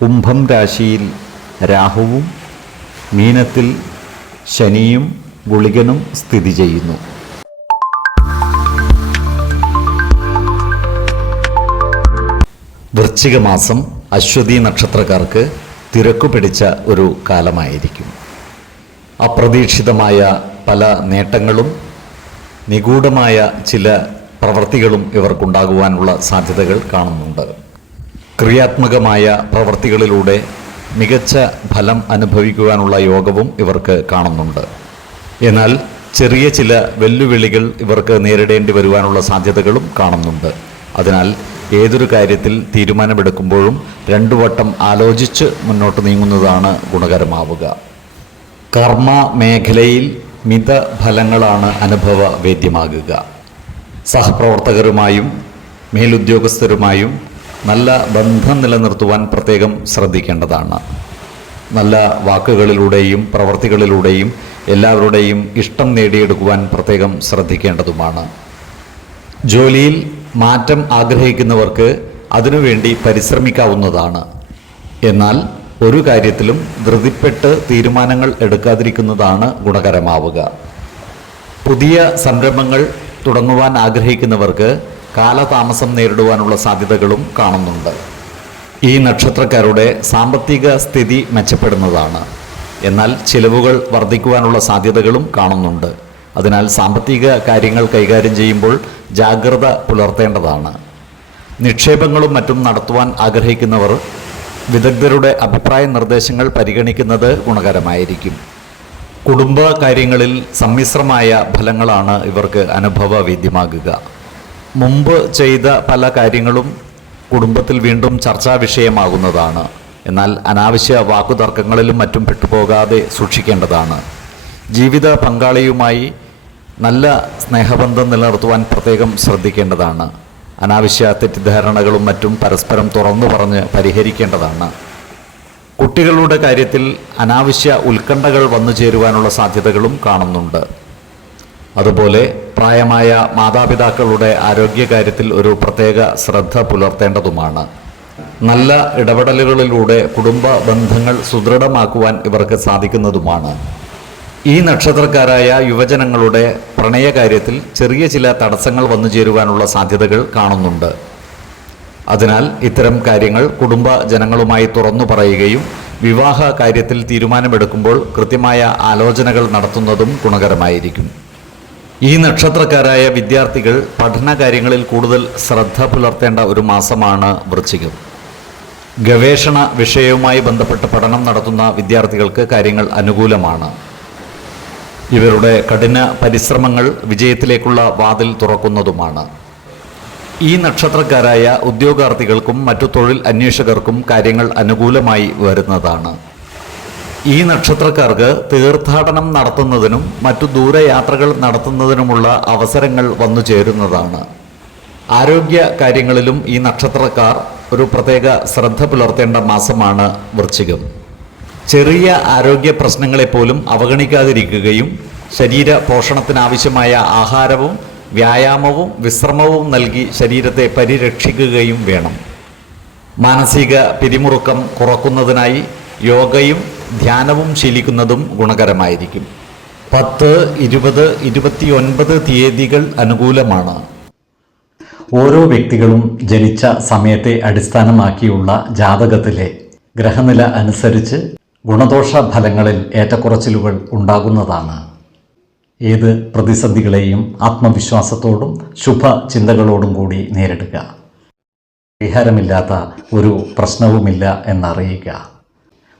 കുംഭം രാശിയിൽ രാഹുവും മീനത്തിൽ ശനിയും ഗുളികനും സ്ഥിതി ചെയ്യുന്നു. വൃശ്ചിക മാസം അശ്വതി നക്ഷത്രക്കാർക്ക് തിരക്കു പിടിച്ച ഒരു കാലമായിരിക്കും. അപ്രതീക്ഷിതമായ പല നേട്ടങ്ങളും നിഗൂഢമായ ചില പ്രവൃത്തികളും ഇവർക്കുണ്ടാകുവാനുള്ള സാധ്യതകൾ കാണുന്നുണ്ട്. ക്രിയാത്മകമായ പ്രവൃത്തികളിലൂടെ മികച്ച ഫലം അനുഭവിക്കുവാനുള്ള യോഗവും ഇവർക്ക് കാണുന്നുണ്ട്. എന്നാൽ ചെറിയ ചില വെല്ലുവിളികൾ ഇവർക്ക് നേരിടേണ്ടി വരുവാനുള്ള സാധ്യതകളും കാണുന്നുണ്ട്. അതിനാൽ ഏതൊരു കാര്യത്തിൽ തീരുമാനമെടുക്കുമ്പോഴും രണ്ടു വട്ടം ആലോചിച്ച് മുന്നോട്ട് നീങ്ങുന്നതാണ് ഗുണകരമാവുക. കർമ്മ മേഖലയിൽ മിത ഫലങ്ങളാണ് അനുഭവ വേദ്യമാകുക. സഹപ്രവർത്തകരുമായും മേലുദ്യോഗസ്ഥരുമായും നല്ല ബന്ധം നിലനിർത്തുവാൻ പ്രത്യേകം ശ്രദ്ധിക്കേണ്ടതാണ്. നല്ല വാക്കുകളിലൂടെയും പ്രവർത്തികളിലൂടെയും എല്ലാവരുടെയും ഇഷ്ടം നേടിയെടുക്കുവാൻ പ്രത്യേകം ശ്രദ്ധിക്കേണ്ടതുമാണ്. ജോലിയിൽ മാറ്റം ആഗ്രഹിക്കുന്നവർക്ക് അതിനുവേണ്ടി പരിശ്രമിക്കാവുന്നതാണ്. എന്നാൽ ഒരു കാര്യത്തിലും ധൃതിപ്പെട്ട് തീരുമാനങ്ങൾ എടുക്കാതിരിക്കുന്നതാണ് ഗുണകരമാവുക. പുതിയ സംരംഭങ്ങൾ തുടങ്ങുവാൻ ആഗ്രഹിക്കുന്നവർക്ക് കാലതാമസം നേരിടുവാനുള്ള സാധ്യതകളും കാണുന്നുണ്ട്. ഈ നക്ഷത്രക്കാരുടെ സാമ്പത്തിക സ്ഥിതി മെച്ചപ്പെടുന്നതാണ്. എന്നാൽ ചിലവുകൾ വർദ്ധിക്കുവാനുള്ള സാധ്യതകളും കാണുന്നുണ്ട്. അതിനാൽ സാമ്പത്തിക കാര്യങ്ങൾ കൈകാര്യം ചെയ്യുമ്പോൾ ജാഗ്രത പുലർത്തേണ്ടതാണ്. നിക്ഷേപങ്ങളും മറ്റും നടത്തുവാൻ ആഗ്രഹിക്കുന്നവർ വിദഗ്ധരുടെ അഭിപ്രായ നിർദ്ദേശങ്ങൾ പരിഗണിക്കുന്നത് ഗുണകരമായിരിക്കും. കുടുംബ കാര്യങ്ങളിൽ സമ്മിശ്രമായ ഫലങ്ങളാണ് ഇവർക്ക് അനുഭവവേദ്യമാകുക മുമ്പ് ചെയ്ത പല കാര്യങ്ങളും കുടുംബത്തിൽ വീണ്ടും ചർച്ചാ വിഷയമാകുന്നതാണ്. എന്നാൽ അനാവശ്യ വാക്കുതർക്കങ്ങളിലും മറ്റും പെട്ടുപോകാതെ സൂക്ഷിക്കേണ്ടതാണ്. ജീവിത പങ്കാളിയുമായി നല്ല സ്നേഹബന്ധം നിലനിർത്തുവാൻ പ്രത്യേകം ശ്രദ്ധിക്കേണ്ടതാണ്. അനാവശ്യ തെറ്റിദ്ധാരണകളും മറ്റും പരസ്പരം തുറന്നു പറഞ്ഞ് പരിഹരിക്കേണ്ടതാണ്. കുട്ടികളുടെ കാര്യത്തിൽ അനാവശ്യ ഉത്കണ്ഠകൾ വന്നു ചേരുവാനുള്ള സാധ്യതകളും കാണുന്നുണ്ട്. അതുപോലെ പ്രായമായ മാതാപിതാക്കളുടെ ആരോഗ്യകാര്യത്തിൽ ഒരു പ്രത്യേക ശ്രദ്ധ പുലർത്തേണ്ടതുമാണ്. നല്ല ഇടപെടലുകളിലൂടെ കുടുംബ ബന്ധങ്ങൾ സുദൃഢമാക്കുവാൻ ഇവർക്ക് സാധിക്കുന്നതുമാണ്. ഈ നക്ഷത്രക്കാരായ യുവജനങ്ങളുടെ പ്രണയകാര്യത്തിൽ ചെറിയ ചില തടസ്സങ്ങൾ വന്നു ചേരുവാനുള്ള സാധ്യതകൾ കാണുന്നുണ്ട്. അതിനാൽ ഇത്തരം കാര്യങ്ങൾ കുടുംബ ജനങ്ങളുമായി തുറന്നു പറയുകയും വിവാഹ കാര്യത്തിൽ തീരുമാനമെടുക്കുമ്പോൾ കൃത്യമായ ആലോചനകൾ നടത്തുന്നതും ഗുണകരമായിരിക്കും. ഈ നക്ഷത്രക്കാരായ വിദ്യാർത്ഥികൾ പഠന കാര്യങ്ങളിൽ കൂടുതൽ ശ്രദ്ധ പുലർത്തേണ്ട ഒരു മാസമാണ് വൃശ്ചികം. ഗവേഷണ വിഷയവുമായി ബന്ധപ്പെട്ട് പഠനം നടത്തുന്ന വിദ്യാർത്ഥികൾക്ക് കാര്യങ്ങൾ അനുകൂലമാണ്. ഇവരുടെ കഠിന പരിശ്രമങ്ങൾ വിജയത്തിലേക്കുള്ള വാതിൽ തുറക്കുന്നതുമാണ്. ഈ നക്ഷത്രക്കാരായ ഉദ്യോഗാർത്ഥികൾക്കും മറ്റു തൊഴിൽ അന്വേഷകർക്കും കാര്യങ്ങൾ അനുകൂലമായി വരുന്നതാണ്. ഈ നക്ഷത്രക്കാർക്ക് തീർത്ഥാടനം നടത്തുന്നതിനും മറ്റു ദൂരയാത്രകൾ നടത്തുന്നതിനുമുള്ള അവസരങ്ങൾ വന്നു ചേരുന്നതാണ്. ആരോഗ്യ കാര്യങ്ങളിലും ഈ നക്ഷത്രക്കാർ ഒരു പ്രത്യേക ശ്രദ്ധ പുലർത്തേണ്ട മാസമാണ് വൃശ്ചികം. ചെറിയ ആരോഗ്യ പ്രശ്നങ്ങളെപ്പോലും അവഗണിക്കാതിരിക്കുകയും ശരീര പോഷണത്തിനാവശ്യമായ ആഹാരവും വ്യായാമവും വിശ്രമവും നൽകി ശരീരത്തെ പരിരക്ഷിക്കുകയും വേണം. മാനസിക പിരിമുറുക്കം കുറക്കുന്നതിനായി യോഗയും ധ്യാനവും ശീലിക്കുന്നതും ഗുണകരമായിരിക്കും. പത്ത് ഇരുപത് ഇരുപത്തിയൊൻപത് തീയതികൾ അനുകൂലമാണ്. ഓരോ വ്യക്തികളും ജനിച്ച സമയത്തെ അടിസ്ഥാനമാക്കിയുള്ള ജാതകത്തിലെ ഗ്രഹനില അനുസരിച്ച് ഗുണദോഷ ഫലങ്ങളിൽ ഏറ്റക്കുറച്ചിലുകൾ ഉണ്ടാകുന്നതാണ്. ഏത് പ്രതിസന്ധികളെയും ആത്മവിശ്വാസത്തോടും ശുഭ ചിന്തകളോടും കൂടി നേരിടുക. പരിഹാരമില്ലാത്ത ഒരു പ്രശ്നവുമില്ല എന്നറിയുക.